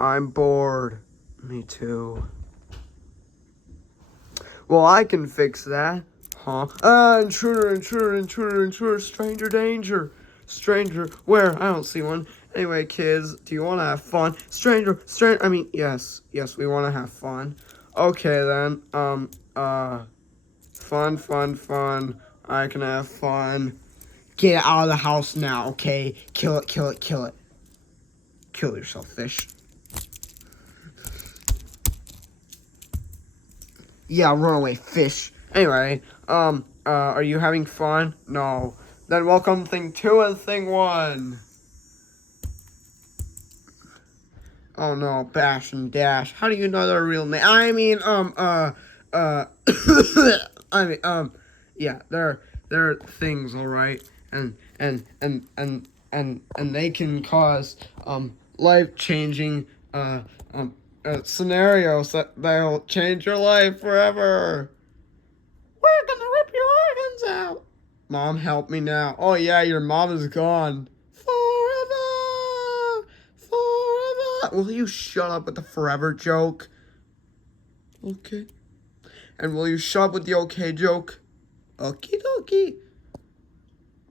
I'm bored. Me too. Well, I can fix that. Huh? Intruder, stranger danger. Stranger, where? I don't see one. Anyway, kids, do you want to have fun? Yes, we want to have fun. Okay, then, fun. I can have fun. Get out of the house now, okay? Kill it. Kill yourself, fish. Yeah, run away, fish. Anyway, are you having fun? No. Then welcome thing 2 and thing 1. Oh no, Bash and Dash. How do you know their real name? Yeah, they're things, all right, and they can cause life-changing scenarios that'll change your life forever. We're gonna rip your organs out. Mom, help me now. Oh yeah, your mom is gone. Forever. Will you shut up with the forever joke? Okay. And will you shut up with the okay joke? Okie dokie.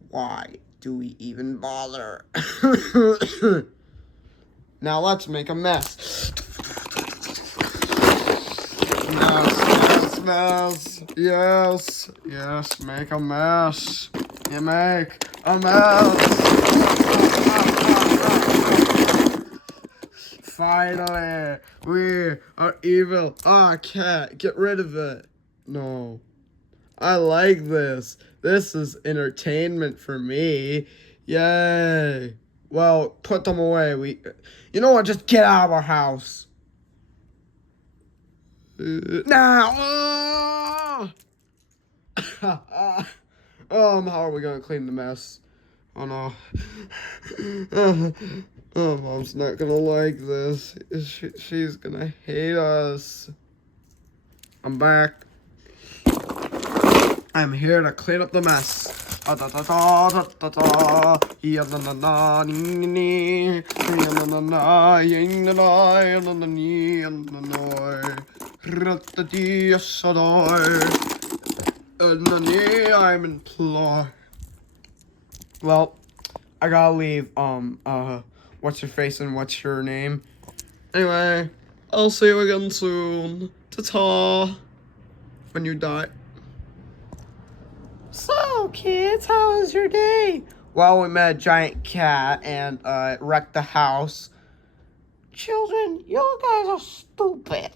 Why do we even bother? Now let's make a mess. Yes, make a mess. You make a mess. Finally, we are evil. Cat, get rid of it. No, I like this. This is entertainment for me. Yay. Well, put them away. You know what? Just get out of our house. Now. How are we gonna clean the mess? Oh no. Oh, Mom's not gonna like this. She's gonna hate us. I'm back. I'm here to clean up the mess. I'm in plot. Well, I gotta leave. What's your face and what's your name? Anyway, I'll see you again soon. Ta-ta. When you die. So, kids, how was your day? Well, we met a giant cat and wrecked the house. Children, you guys are stupid.